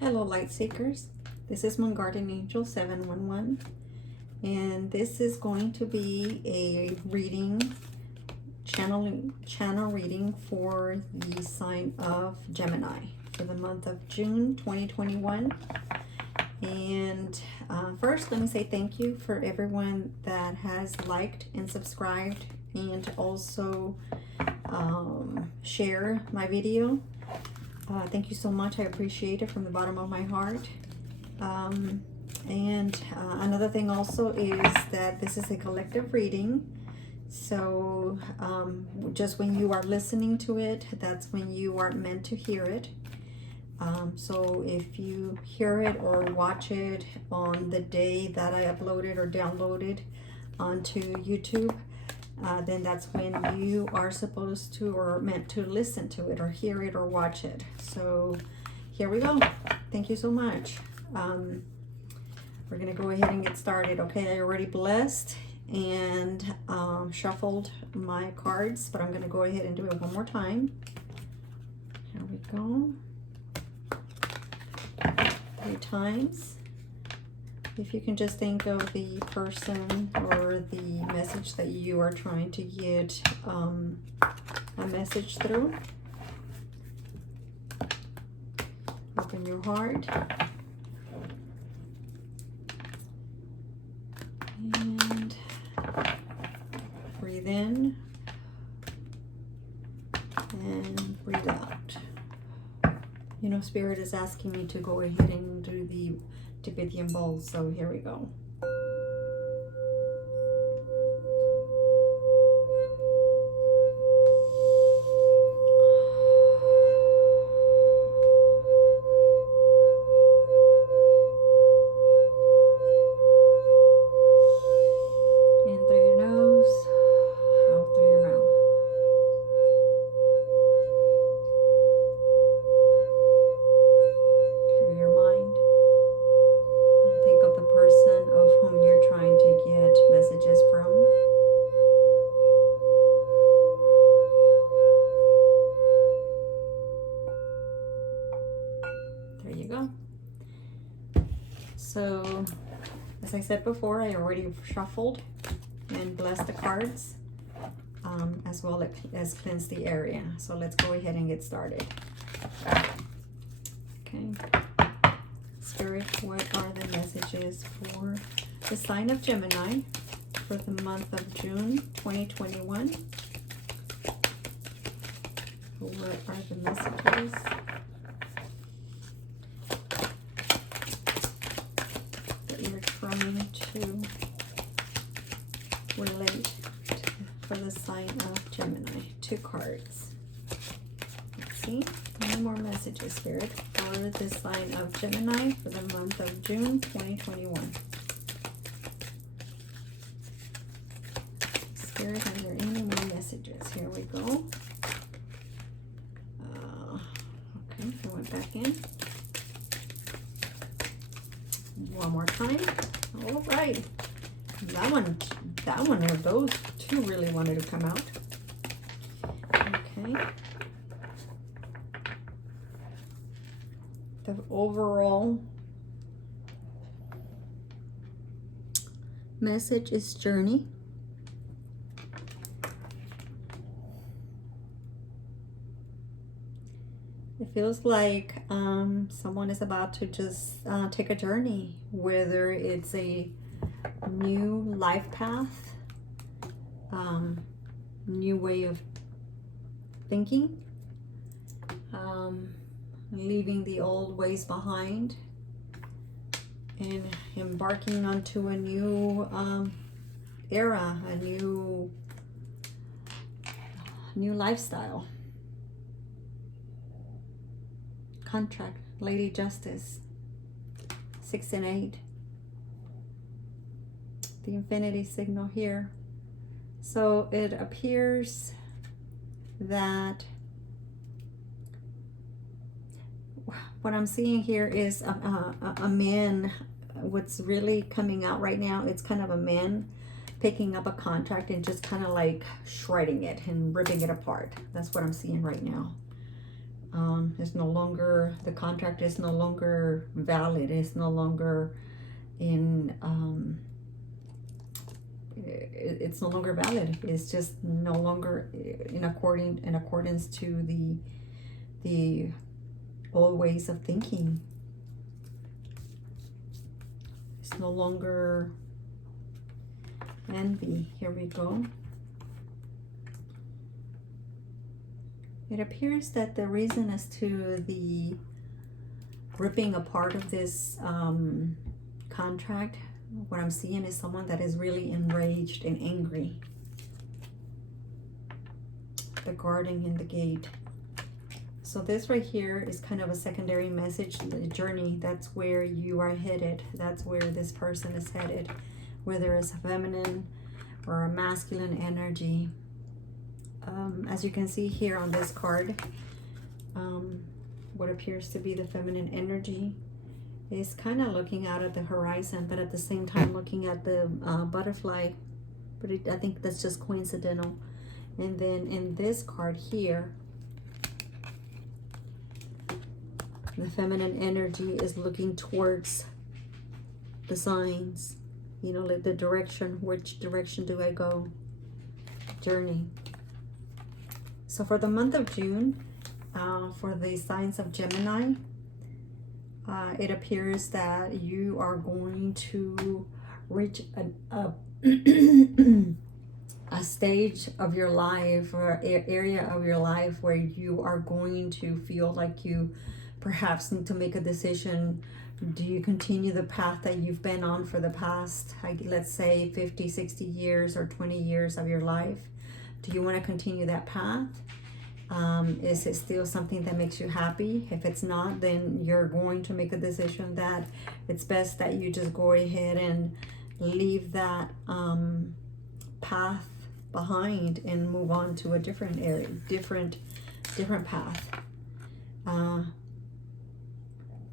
Hello, light seekers. This is Moon Guardian Angel 711, and this is going to be a reading, channel reading for the sign of Gemini for the month of June 2021. And first, let me say thank you for everyone that has liked and subscribed, and also share my video. Thank you so much. I appreciate it from the bottom of my heart. Another thing also is that this is a collective reading. So just when you are listening to it, that's when you are meant to hear it. So if you hear it or watch it on the day that I uploaded or downloaded onto YouTube, then that's when you are supposed to or meant to listen to it or hear it or watch it. So here we go. Thank you so much. We're gonna go ahead and get started. Okay, I already blessed and shuffled my cards, but I'm gonna go ahead and do it one more time. Here we go. 3 times. If you can just think of the person or the message that you are trying to get a message through. Open your heart. And breathe in. And breathe out. You know, Spirit is asking me to go ahead and do the Tibetan bowl, so here we go. In through your nose, out through your mouth. Clear your mind. Think of the person of whom you're trying to get messages from. There you go. So, as I said before, I already shuffled and blessed the cards, as well as cleansed the area. So let's go ahead and get started. Okay. Spirit, what are the messages for the sign of Gemini for the month of June 2021? What are the messages that you're trying to relate to for the sign of Gemini? 2 cards. Let's see. No more messages, Spirit, for the sign of Gemini for the month of June 2021. Spirit, are there any more messages? Here we go. Okay, I went back in. One more time. All right. That one, or those 2 really wanted to come out. Okay. The overall message is journey. It feels like someone is about to just take a journey, whether it's a new life path, new way of thinking, leaving the old ways behind and embarking onto a new era, a new lifestyle. Contract, Lady Justice, 6 and 8. The infinity signal here. So it appears that what I'm seeing here is a man. What's really coming out right now, it's kind of a man picking up a contract and just kind of like shredding it and ripping it apart. That's what I'm seeing right now. It's no longer, the contract is no longer valid. It's no longer in, it's no longer valid. It's just no longer in accordance to the old ways of thinking. It's no longer envy. Here we go. It appears that the reason as to the ripping apart of this contract, what I'm seeing is someone that is really enraged and angry. The guarding in the gate. So this right here is kind of a secondary message, the journey. That's where you are headed. That's where this person is headed. Whether it's a feminine or a masculine energy. As you can see here on this card, what appears to be the feminine energy is kind of looking out at the horizon, but at the same time looking at the butterfly. But I think that's just coincidental. And then in this card here, the feminine energy is looking towards the signs, you know, like the direction. Which direction do I go? Journey. So for the month of June, for the signs of Gemini, it appears that you are going to reach a stage of your life or area of your life where you are going to feel like you perhaps need to make a decision. Do you continue the path that you've been on for the past, let's say 50, 60 years or 20 years of your life? Do you want to continue that path? Is it still something that makes you happy? If it's not, then you're going to make a decision that it's best that you just go ahead and leave that path behind and move on to a different area, different path.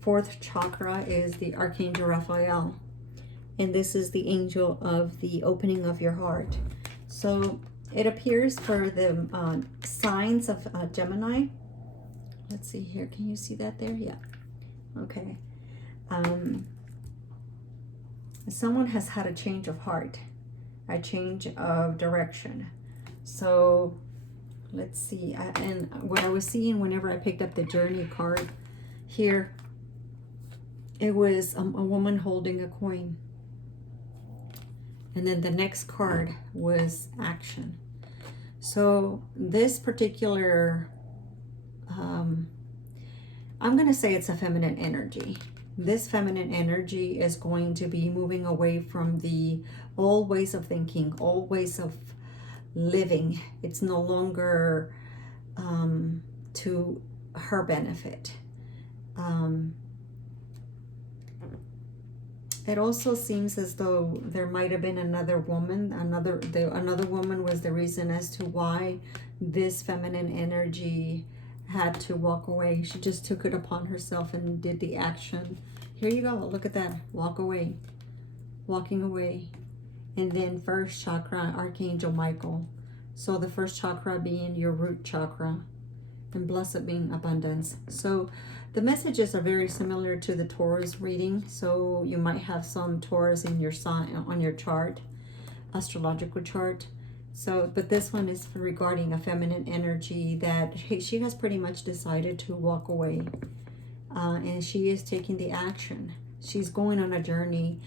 Fourth chakra is the Archangel Raphael, and this is the angel of the opening of your heart. So it appears for the signs of Gemini. Let's see here. Can you see that there? Yeah. Okay. Someone has had a change of heart, a change of direction. So let's see. And what I was seeing whenever I picked up the journey card here, it was a woman holding a coin. And then the next card was action. So this particular, I'm going to say it's a feminine energy. This feminine energy is going to be moving away from the old ways of thinking, old ways of living. It's no longer to her benefit. It also seems as though there might have been another woman. Another woman was the reason as to why this feminine energy had to walk away. She just took it upon herself and did the action. Here you go. Look at that. Walk away. Walking away. And then first chakra, Archangel Michael. So the first chakra being your root chakra, and blessed being abundance. So the messages are very similar to the Taurus reading. So you might have some Taurus in your sign on your chart, astrological chart. So, but this one is regarding a feminine energy that she has pretty much decided to walk away, and she is taking the action. She's going on a journey.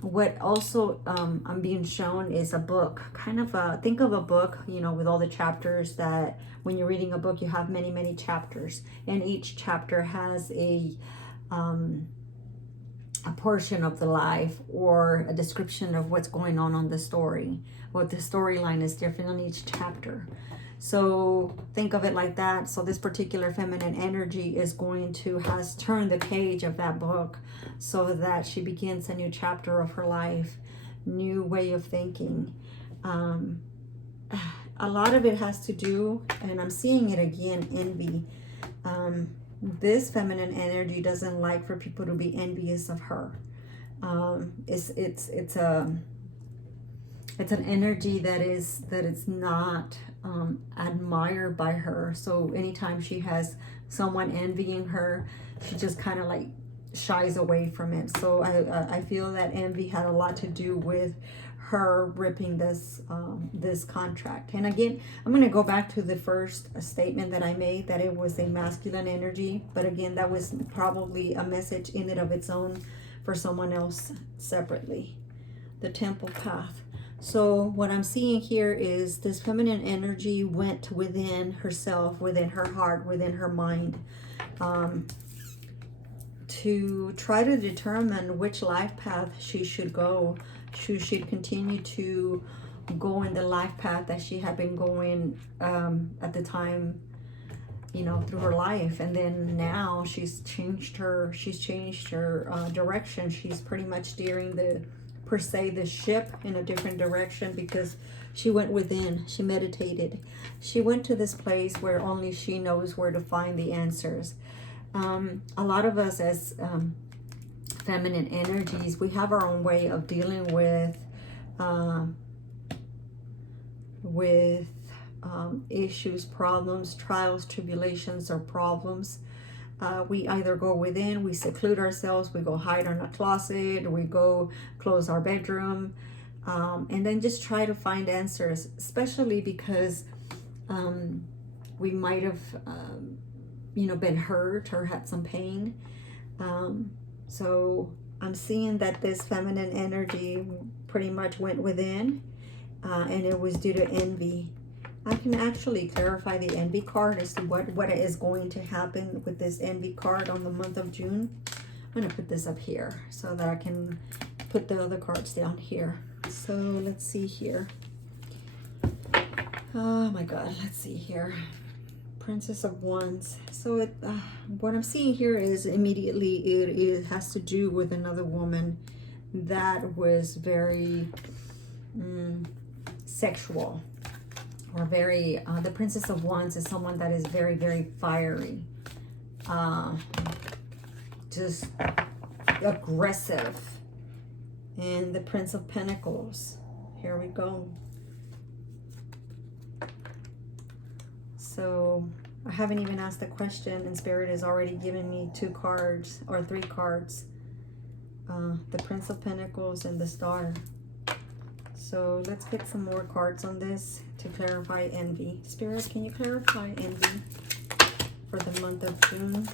What also I'm being shown is a book, kind of think of a book, you know, with all the chapters that when you're reading a book, you have many, many chapters, and each chapter has a portion of the life or a description of what's going on the story. What the storyline is different on each chapter. So think of it like that. So this particular feminine energy is going to has turned the page of that book so that she begins a new chapter of her life, new way of thinking. A lot of it has to do, and I'm seeing it again, envy. This feminine energy doesn't like for people to be envious of her. It's It's an energy that is not admired by her. So anytime she has someone envying her, she just kind of like shies away from it. So I feel that envy had a lot to do with her ripping this this contract. And again, I'm going to go back to the first statement that I made, that it was a masculine energy. But again, that was probably a message in and of its own for someone else separately. The temple path. So what I'm seeing here is this feminine energy went within herself, within her heart, within her mind, to try to determine which life path she should go. She should continue to go in the life path that she had been going at the time, you know, through her life. And then now she's changed her direction. She's pretty much steering the ship in a different direction, because she went within, she meditated, she went to this place where only she knows where to find the answers. A lot of us as feminine energies, we have our own way of dealing with issues, problems, trials, tribulations, or problems. We either go within, we seclude ourselves, we go hide in a closet, we go close our bedroom, and then just try to find answers, especially because we might have, been hurt or had some pain. So I'm seeing that this feminine energy pretty much went within, and it was due to envy. I can actually clarify the envy card as to what is going to happen with this envy card on the month of June. I'm going to put this up here so that I can put the other cards down here. So let's see here. Oh my God, let's see here. Princess of Wands. So what I'm seeing here is immediately it has to do with another woman that was very sexual. Or very, the Princess of Wands is someone that is very, very fiery, just aggressive. And the Prince of Pentacles, here we go. So I haven't even asked the question, and Spirit has already given me 2 cards or 3 cards. The Prince of Pentacles and the Star. So let's get some more cards on this to clarify envy. Spirit, can you clarify envy for the month of June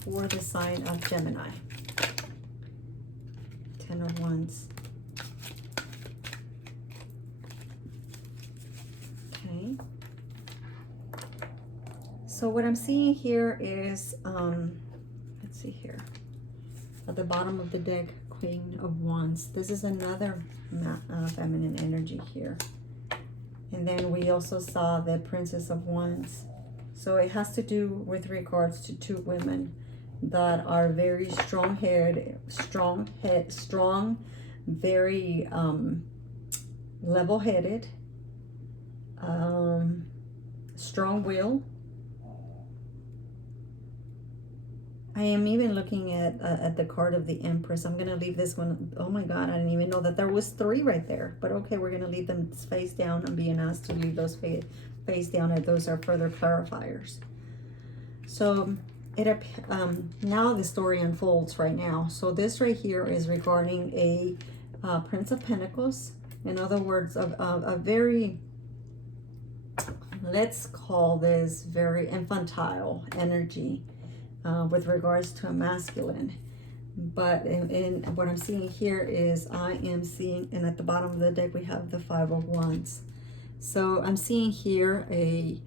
for the sign of Gemini? 10 of Wands. Okay. So what I'm seeing here is, let's see here. At the bottom of the deck, Queen of Wands. This is another feminine energy here. And then we also saw the Princess of Wands. So it has to do with regards to 2 women that are very strong, very level-headed, strong will. I am even looking at the card of the Empress. I'm going to leave this one. Oh my God, I didn't even know that there was 3 right there. But okay, we're going to leave them face down. I'm being asked to leave those face down, and those are further clarifiers. So now the story unfolds right now. So this right here is regarding a Prince of Pentacles. In other words, a very, let's call this very infantile energy. With regards to a masculine. But in what I'm seeing here is I am seeing, and at the bottom of the deck we have the 5 of Wands. So I'm seeing here a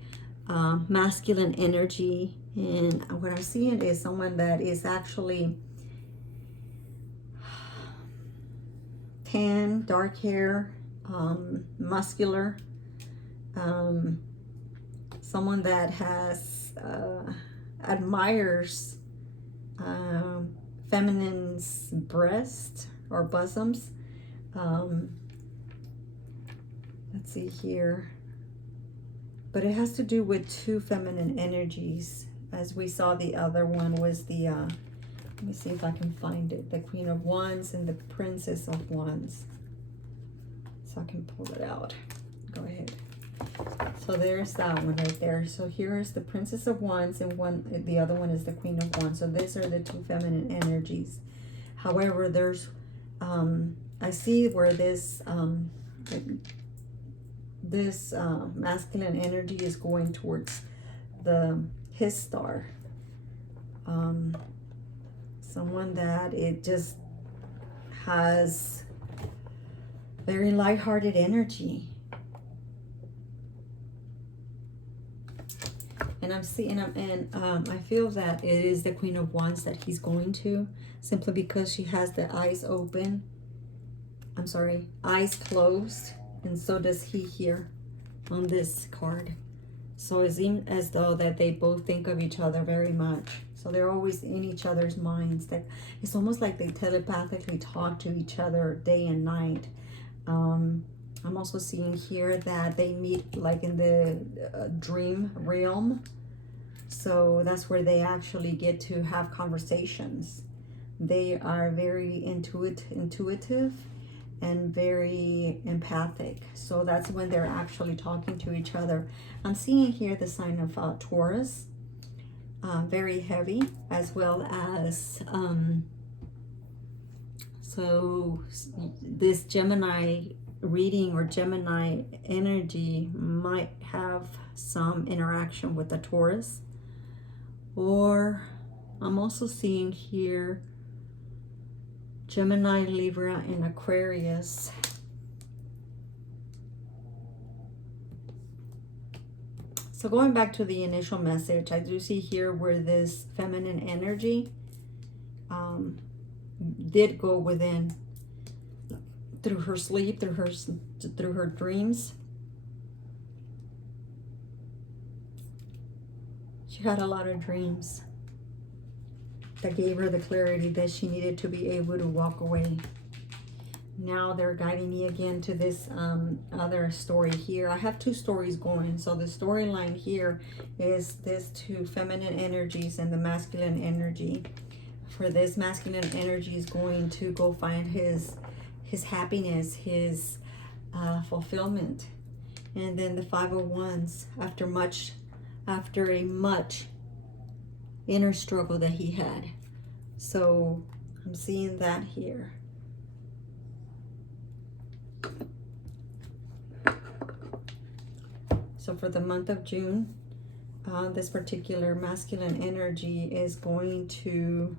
masculine energy, and what I'm seeing is someone that is actually tan, dark hair, muscular, someone that has admires feminine's breast or bosoms. Let's see here. But it has to do with 2 feminine energies. As we saw, the other one was the, let me see if I can find it, the Queen of Wands and the Princess of Wands. so I can pull it out. Go ahead. So there's that one right there. So here's the Princess of Wands, and the other one is the Queen of Wands. So these are the two feminine energies. However, there's I see where this masculine energy is going towards his star. Someone that it just has very lighthearted energy. And I'm seeing, I feel that it is the Queen of Wands that he's going to, simply because she has the eyes open. I'm sorry, eyes closed, and so does he here on this card. So it seems as though that they both think of each other very much. So they're always in each other's minds. That it's almost like they telepathically talk to each other day and night. I'm also seeing here that they meet like in the dream realm. So that's where they actually get to have conversations. They are very intuitive and very empathic. So that's when they're actually talking to each other. I'm seeing here the sign of Taurus, very heavy, as well as, so this Gemini reading or Gemini energy might have some interaction with the Taurus. Or I'm also seeing here Gemini, Libra, and Aquarius. So going back to the initial message, I do see here where this feminine energy did go within, through her sleep, through her dreams. She had a lot of dreams that gave her the clarity that she needed to be able to walk away. Now they're guiding me again to this other story here. I have two stories going. So the storyline here is this two feminine energies and the masculine energy. For this masculine energy is going to go find his happiness, his fulfillment. And then the Five of Wands, after a much inner struggle that he had. So I'm seeing that here. So for the month of June, this particular masculine energy is going to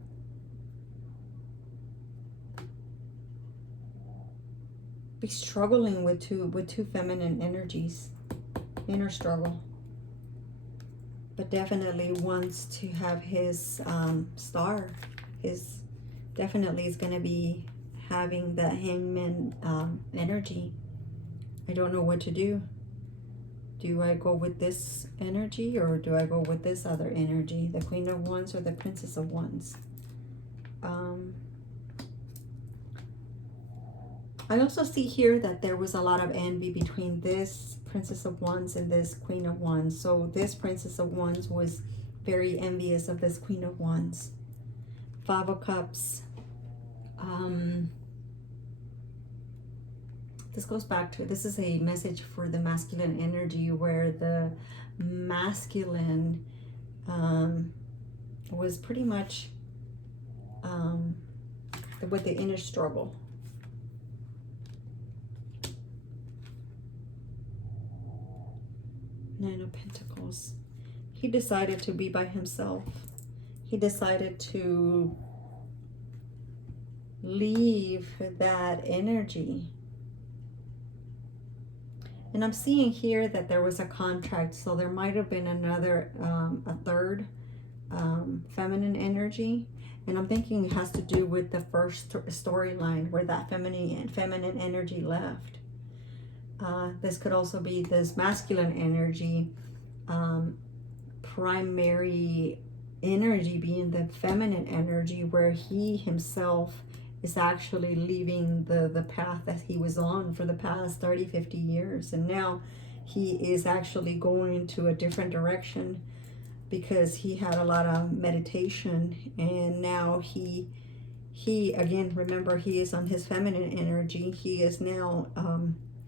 be struggling with two feminine energies, inner struggle, but definitely wants to have his star. His definitely is going to be having the Hangman energy. I don't know what to do. Do I go with this energy or do I go with this other energy? The Queen of Wands or the Princess of Wands? I also see here that there was a lot of envy between this Princess of Wands and this Queen of Wands. So this Princess of Wands was very envious of this Queen of Wands. Five of Cups. This goes back to, this is a message for the masculine energy, where the masculine was pretty much with the inner struggle. Nine of Pentacles. He decided to be by himself. He decided to leave that energy. And I'm seeing here that there was a contract, so there might have been another, a third feminine energy. And I'm thinking it has to do with the first storyline where that feminine energy left. This could also be this masculine energy, primary energy being the feminine energy, where he himself is actually leaving the path that he was on for the past 30, 50 years. And now he is actually going to a different direction because he had a lot of meditation. And now he again, remember, he is on his feminine energy. He is now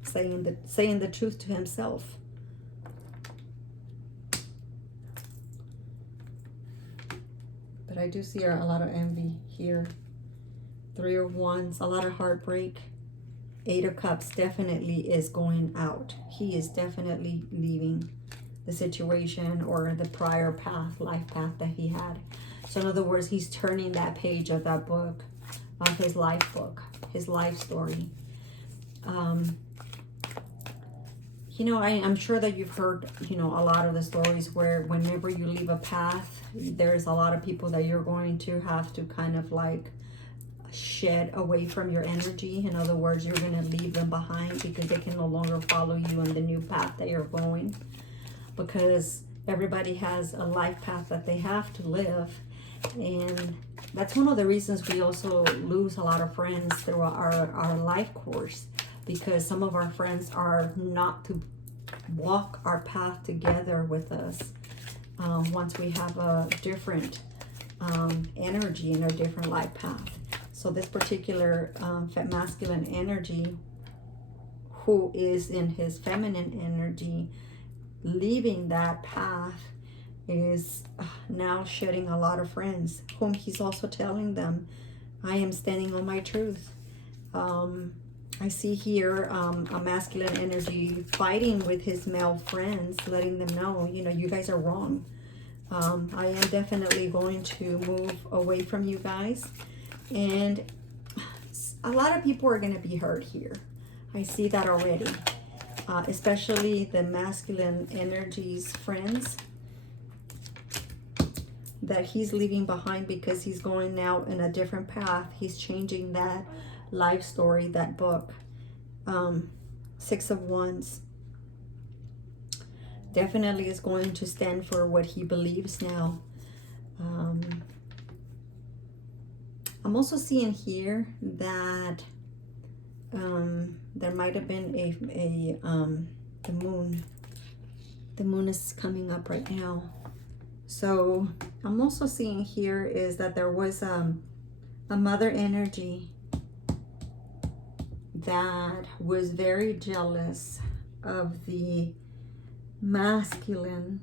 saying the truth to himself. But I do see a lot of envy here. 3 of Wands, a lot of heartbreak. 8 of Cups definitely is going out. He is definitely leaving the situation or the prior path, life path that he had. So in other words, he's turning that page of that book, of his life book, his life story. You know, I'm sure that you've heard, you know, a lot of the stories where whenever you leave a path, there's a lot of people that you're going to have to kind of like shed away from your energy. In other words, you're going to leave them behind because they can no longer follow you on the new path that you're going. Because everybody has a life path that they have to live. And that's one of the reasons we also lose a lot of friends through our life course. Because some of our friends are not to walk our path together with us once we have a different energy and a different life path. So this particular masculine energy, who is in his feminine energy, leaving that path, is now shedding a lot of friends, whom he's also telling them, I am standing on my truth. I see here a masculine energy fighting with his male friends, letting them know, you know, you guys are wrong. I am definitely going to move away from you guys. And a lot of people are going to be hurt here. I see that already. Especially the masculine energies friends that he's leaving behind because he's going now in a different path. He's changing that life story, that book. 6 of Wands. Definitely is going to stand for what he believes now. I'm also seeing here that there might have been the moon. The moon is coming up right now. So I'm also seeing here is that there was a mother energy that was very jealous of the masculine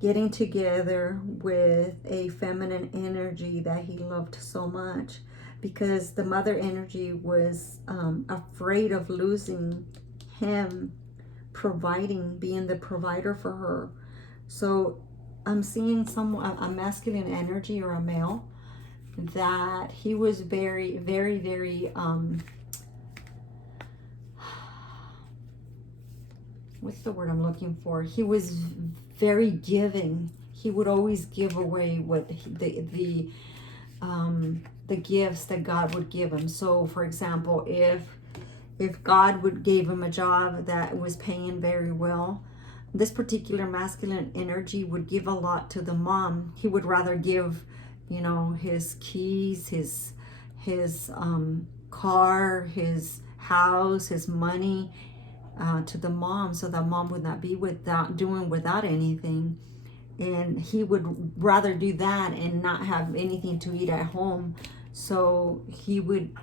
getting together with a feminine energy that he loved so much, because the mother energy was afraid of losing him providing, being the provider for her. So I'm seeing a masculine energy or a male that he was very, very, very what's the word I'm looking for? He was very giving. He would always give away what the gifts that God would give him. So for example, if God would give him a job that was paying very well, this particular masculine energy would give a lot to the mom. He would rather give, you know, his keys, his car, his house, his money to the mom, so that mom would not be without anything. And he would rather do that and not have anything to eat at home. So he would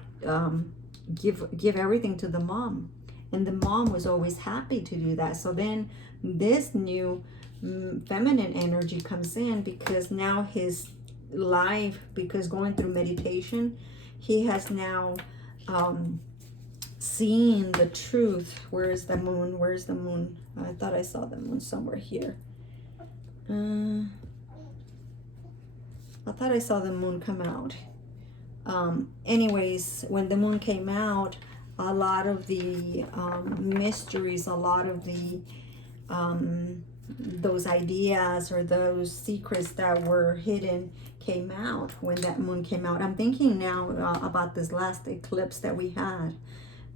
give everything to the mom, and the mom was always happy to do that. So then this new feminine energy comes in, because now his life, because going through meditation, he has now seen the truth. Where is the moon? Where's the moon? I thought I saw the moon somewhere here. I thought I saw the moon come out. Anyways, when the moon came out, a lot of the mysteries, a lot of the those ideas or those secrets that were hidden came out when that moon came out. I'm thinking now about this last eclipse that we had.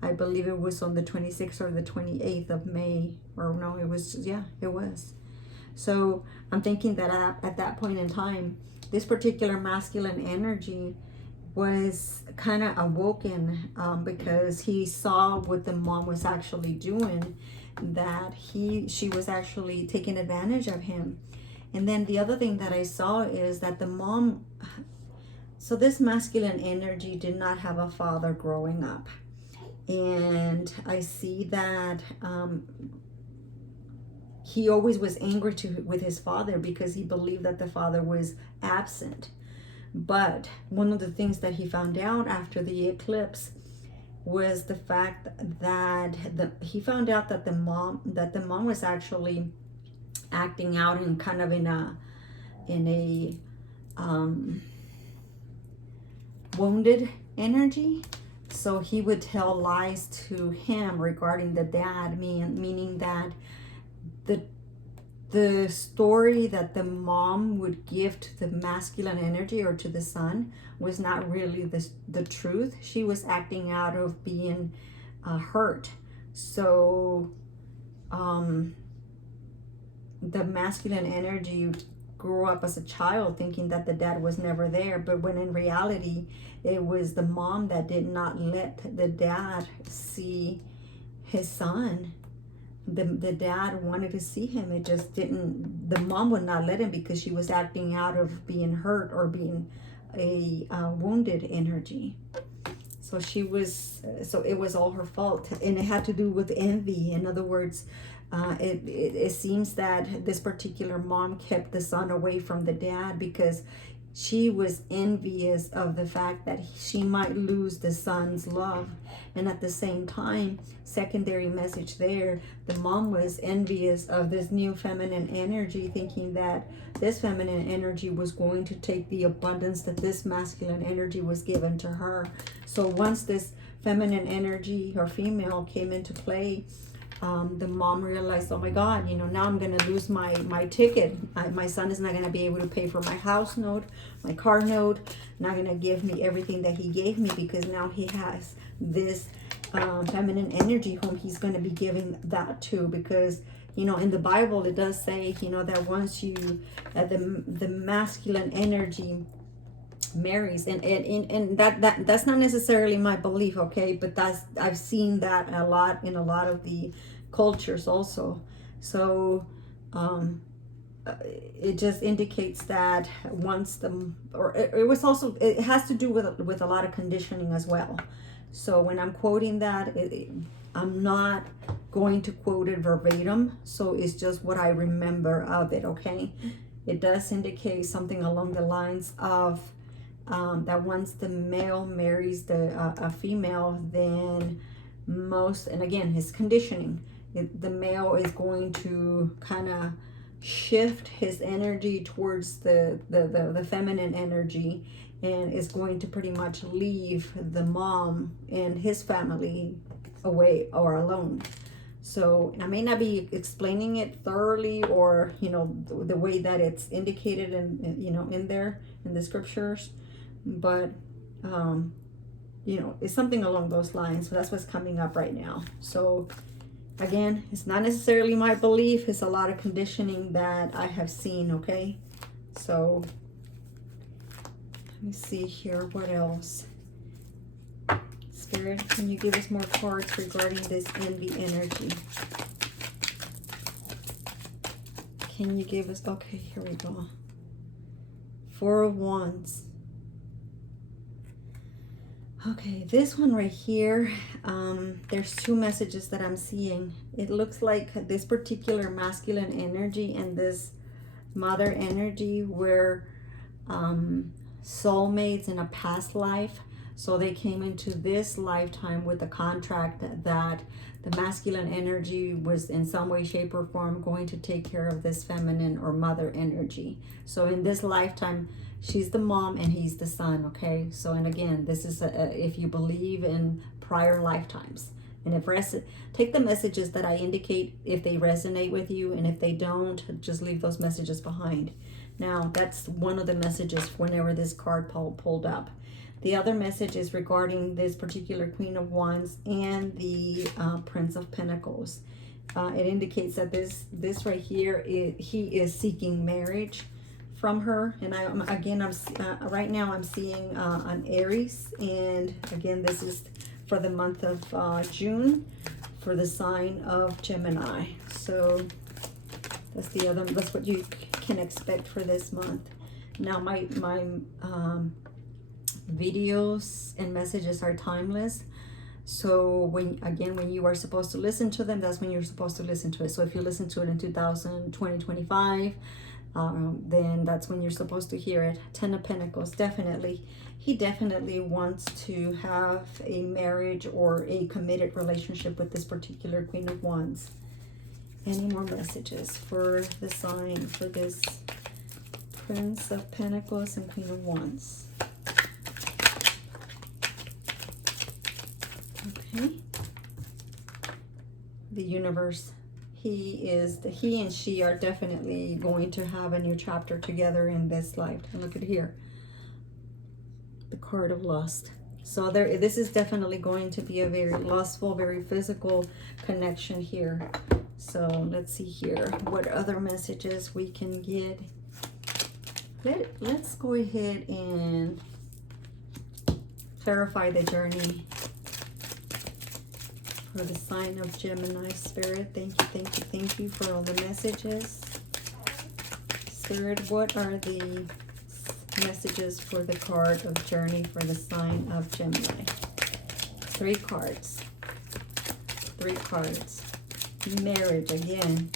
I believe it was on the 26th or the 28th of May, or no, it was, yeah, it was. So I'm thinking that at that point in time, this particular masculine energy was kind of awoken, because he saw what the mom was actually doing, that she was actually taking advantage of him. And then the other thing that I saw is that the mom, so this masculine energy did not have a father growing up. And I see that he always was angry with his father because he believed that the father was absent. But one of the things that he found out after the eclipse was the fact that he found out that the mom was actually acting out in kind of in a wounded energy. So he would tell lies to him regarding the dad, meaning that the story that the mom would give to the masculine energy or to the son was not really the truth. She was acting out of being hurt. So the masculine energy grew up as a child thinking that the dad was never there, but when in reality it was the mom that did not let the dad see his son. The dad wanted to see him, it just didn't, the mom would not let him because she was acting out of being hurt or being a wounded energy. So it was all her fault, and it had to do with envy. In other words, it seems that this particular mom kept the son away from the dad because she was envious of the fact that she might lose the son's love. And at the same time, secondary message there, the mom was envious of this new feminine energy, thinking that this feminine energy was going to take the abundance that this masculine energy was given to her. So once this feminine energy or female came into play, the mom realized, oh my God, now I'm going to lose my ticket. My son is not going to be able to pay for my house note, my car note, not going to give me everything that he gave me because now he has this feminine energy whom he's going to be giving that to. Because, in the Bible, it does say, that once you, the masculine energy marries, and that's not necessarily my belief, okay, but I've seen that a lot in a lot of the cultures also. So it just indicates that once it has to do with a lot of conditioning as well. So when I'm quoting that, I'm not going to quote it verbatim, so it's just what I remember of it, okay. It does indicate something along the lines of that once the male marries a female, then and again, his conditioning, the male is going to kind of shift his energy towards the feminine energy, and is going to pretty much leave the mom and his family away or alone. So I may not be explaining it thoroughly, or the way that it's indicated in there in the scriptures, but it's something along those lines. So that's what's coming up right now. So again, it's not necessarily my belief, it's a lot of conditioning that I have seen, okay. So let me see here, what else? Spirit, can you give us more cards regarding this envy energy? Can you give us, okay, here we go. Four of Wands. Okay, this one right here, there's two messages that I'm seeing. It looks like this particular masculine energy and this mother energy were soulmates in a past life. So they came into this lifetime with a contract that the masculine energy was in some way, shape, or form going to take care of this feminine or mother energy. So in this lifetime, she's the mom and he's the son, okay? So, and again, this is if you believe in prior lifetimes. And if take the messages that I indicate if they resonate with you, and if they don't, just leave those messages behind. Now, that's one of the messages whenever this card pulled up. The other message is regarding this particular Queen of Wands and the Prince of Pentacles. It indicates that this right here, he is seeking marriage from her. And I'm right now I'm seeing an Aries, and again, this is for the month of June for the sign of Gemini. So that's what you can expect for this month. Now my videos and messages are timeless, So when you are supposed to listen to them, that's when you're supposed to listen to it. So if you listen to it in 2025, then that's when you're supposed to hear it. 10 of Pentacles, definitely. He definitely wants to have a marriage or a committed relationship with this particular Queen of Wands. Any more messages for the sign, for this Prince of Pentacles and Queen of Wands? Okay. The universe. He and she are definitely going to have a new chapter together in this life. And look at here. The card of lust. So this is definitely going to be a very lustful, very physical connection here. So let's see here what other messages we can get. Let's go ahead and clarify the journey for the sign of Gemini. Spirit, thank you for all the messages. Spirit, what are the messages for the card of journey for the sign of Gemini? 3 cards. 3 cards. Marriage again.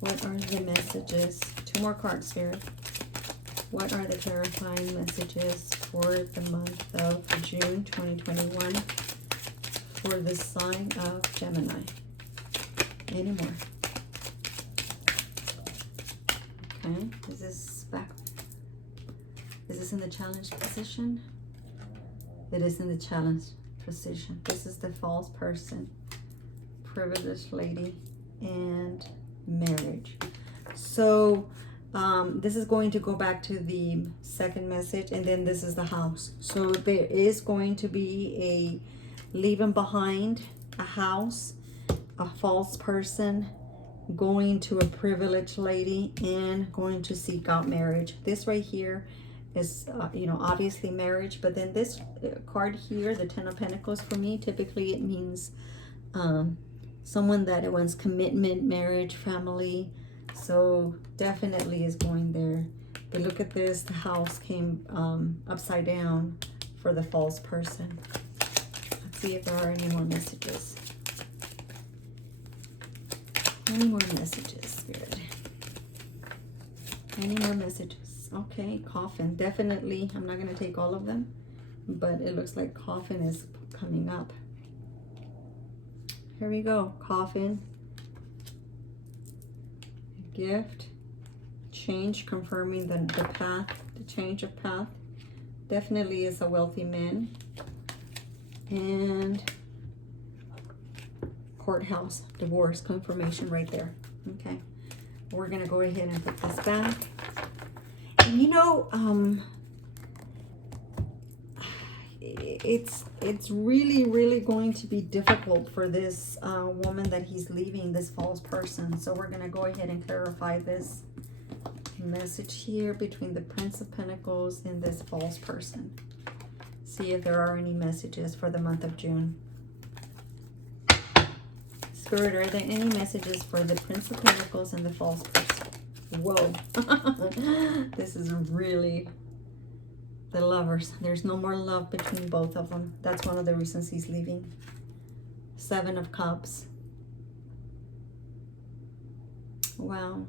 What are the messages? 2 more cards, Spirit. What are the clarifying messages for the month of June 2021 for the sign of Gemini? Any more? Okay, is this back? Is this in the challenge position? It is in the challenge position. This is the false person, privileged lady, and marriage. So this is going to go back to the second message, and then this is the house. So there is going to be a leaving behind a house, a false person, going to a privileged lady, and going to seek out marriage. This right here is obviously marriage, but then this card here, the 10 of Pentacles, for me typically it means someone that wants commitment, marriage, family. So definitely is going there. But look at this, the house came upside down for the false person. Let's see if there are any more messages. Any more messages, Spirit? Any more messages? Okay, coffin. Definitely, I'm not going to take all of them, but it looks like coffin is coming up. Here we go. Coffin. Gift. Change, confirming the path, the change of path. Definitely is a wealthy man. And courthouse, divorce, confirmation right there. Okay, we're gonna go ahead and put this back. And it's really going to be difficult for this woman that he's leaving, this false person. So we're gonna go ahead and clarify this message here between the Prince of Pentacles and this false person. See if there are any messages for the month of June. Spirit, are there any messages for the Prince of Pentacles and the false person? Whoa. This is really the lovers. There's no more love between both of them. That's one of the reasons he's leaving. 7 of Cups. Wow.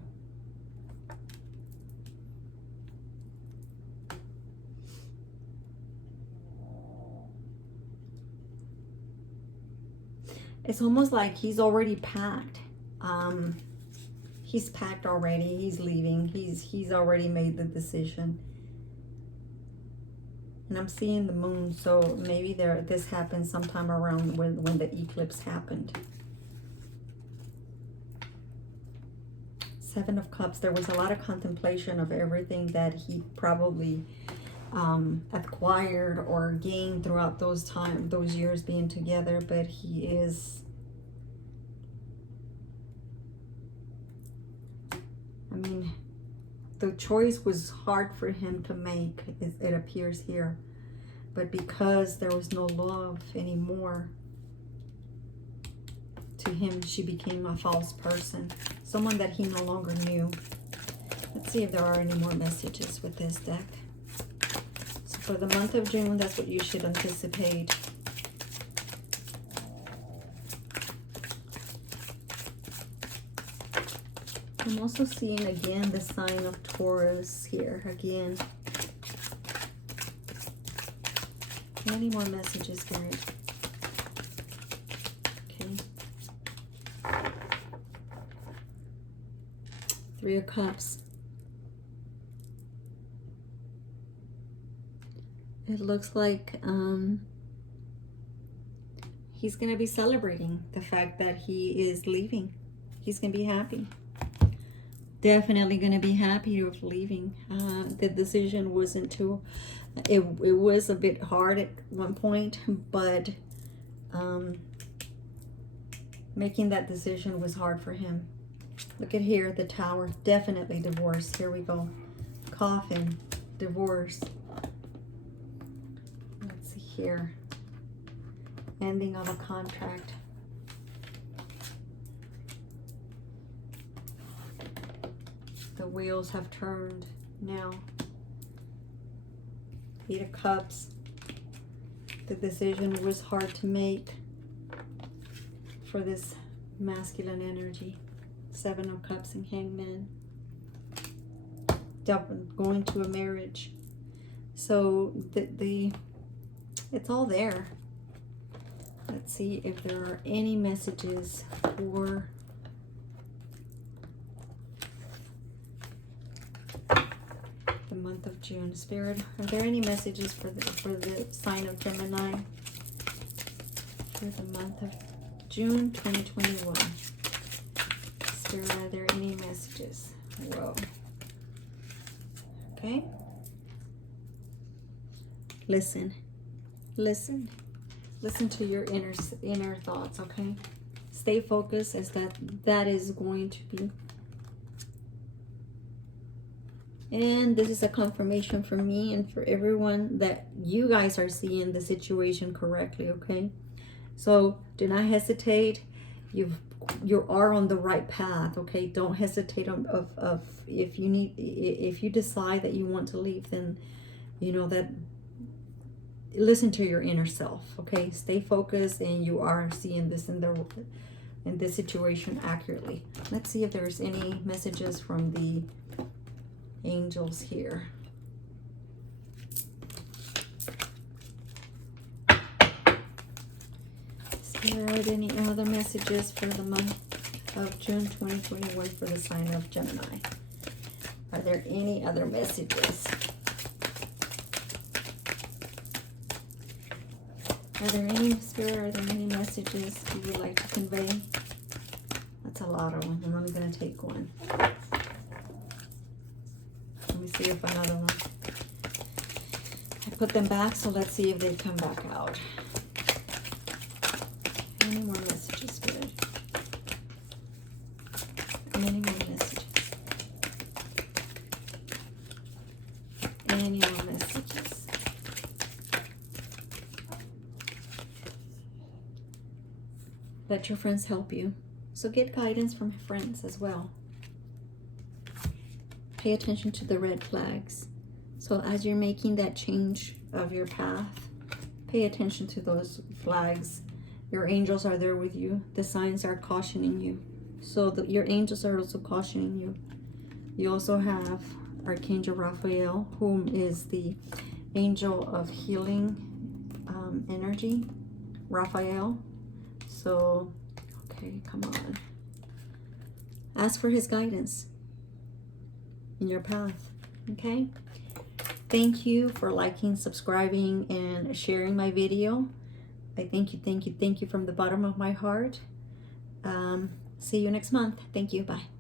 It's almost like he's already packed. He's packed already. He's leaving. He's already made the decision. And I'm seeing the moon, so maybe this happened sometime around when the eclipse happened. 7 of Cups. There was a lot of contemplation of everything that he probably acquired or gained throughout those years being together, but he is, I mean, the choice was hard for him to make, it appears here, but because there was no love anymore to him, she became a false person, someone that he no longer knew. Let's see if there are any more messages with this deck. For the month of June, that's what you should anticipate. I'm also seeing again the sign of Taurus here again. Any more messages, Spirit? Okay. 3 of Cups. It looks like he's going to be celebrating the fact that he is leaving. He's going to be happy. Definitely going to be happy with leaving. The decision wasn't too... It was a bit hard at one point, but making that decision was hard for him. Look at here, the Tower. Definitely divorce. Here we go. Coffin. Divorce. Let's see here. Ending of a contract. The wheels have turned now. 8 of Cups. The decision was hard to make for this masculine energy. 7 of Cups and Hangman. Going to a marriage. So it's all there. Let's see if there are any messages for the month of June. Spirit, are there any messages for the sign of Gemini for the month of June 2021? Spirit, are there any messages? Whoa. Okay. Listen to your inner thoughts. Okay, stay focused, as that is going to be. And this is a confirmation for me and for everyone that you guys are seeing the situation correctly. Okay, so do not hesitate. You are on the right path. Okay, don't hesitate of if you decide that you want to leave, then you know that. Listen to your inner self. Okay, stay focused, and you are seeing this in this situation accurately. Let's see if there's any messages from the angels here. Spirit, any other messages for the month of June 2021 for the sign of Gemini? Are there any other messages? Are there any, Spirit, are there any messages you would like to convey? That's a lot of them. I'm only going to take one. Let me see if another one. I put them back, so let's see if they come back out. Any more messages, Spirit? Any more messages? Any more messages? Let your friends help you. So get guidance from friends as well. Pay attention to the red flags. So as you're making that change of your path, pay attention to those flags. Your angels are there with you. The signs are cautioning you. So your angels are also cautioning you. You also have Archangel Raphael, whom is the angel of healing energy. Raphael. So, okay, come on. Ask for his guidance in your path, okay? Thank you for liking, subscribing, and sharing my video. I thank you from the bottom of my heart. See you next month. Thank you. Bye.